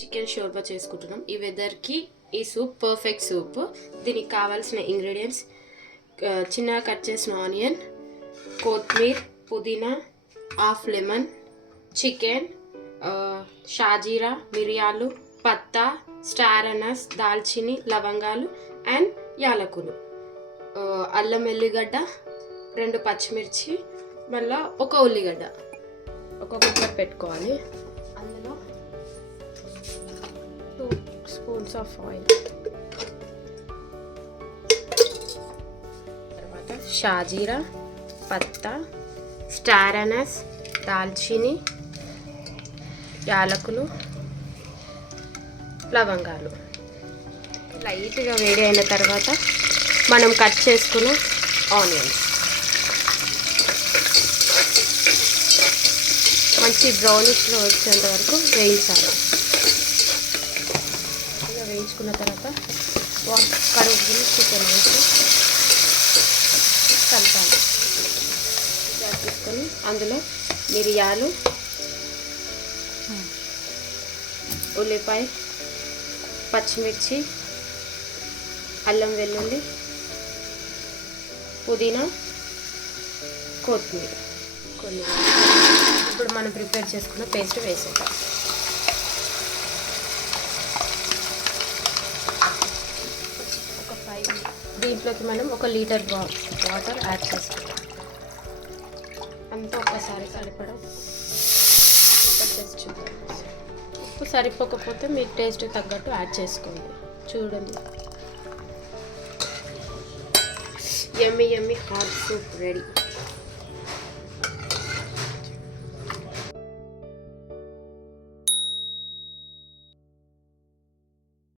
Chicken shorba చేసుకుంటున్నాం. ఈ వెదర్కి ఈ సూప్ పర్ఫెక్ట్ సూప్. దీనికి కావాల్సిన ఇంగ్రీడియంట్స్: చిన్నగా కట్ చేసిన ఆనియన్, కొత్తిమీర, పుదీనా, హాఫ్ లెమన్, చికెన్, షాజీరా, మిరియాలు, పత్తా, స్టార్ అనస్, దాల్చిని, లవంగాలు అండ్ యాలకులు, అల్లం వెల్లిగడ్డ, 2 పచ్చిమిర్చి, మళ్ళీ ఒక ఉల్లిగడ్డ. ఒక్కొక్కటి పెట్టుకోవాలి. అందులో 2 స్పూన్స్ ఆఫ్ ఆయిల్, తర్వాత షాజీరా, పత్తా, స్టార్ అనస్, దాల్చిని, యాలకులు, లవంగాలు. లైట్గా వేడి అయిన తర్వాత మనం కట్ చేసుకున్న ఆనియన్స్ మంచి బ్రౌనిష్లో వచ్చేంత వరకు వేయించాలి. ఇలా వేయించుకున్న తర్వాత కడుగు చికెన్ వేసి కలపాలి. తీసుకొని అందులో మిరియాలు, ఉల్లిపాయ, పచ్చిమిర్చి, అల్లం వెల్లుల్లి, పుదీనా, కొత్తిమీర కొన్ని. ఇప్పుడు మనం ప్రిపేర్ చేసుకున్న పేస్ట్ వేసేద్దాం. ఒక 5 దీంట్లోకి మనం 1 లీటర్ వాటర్ యాడ్ చేసుకుంటాం. అంతా ఒక్కసారి కలపడం. టేస్ట్ చూద్దాం. ఉప్పు సరిపోకపోతే మీ టేస్ట్ తగ్గట్టు యాడ్ చేసుకోండి. చూడండి, యమ్మీ యమ్మీ హాట్ సూప్ రెడీ.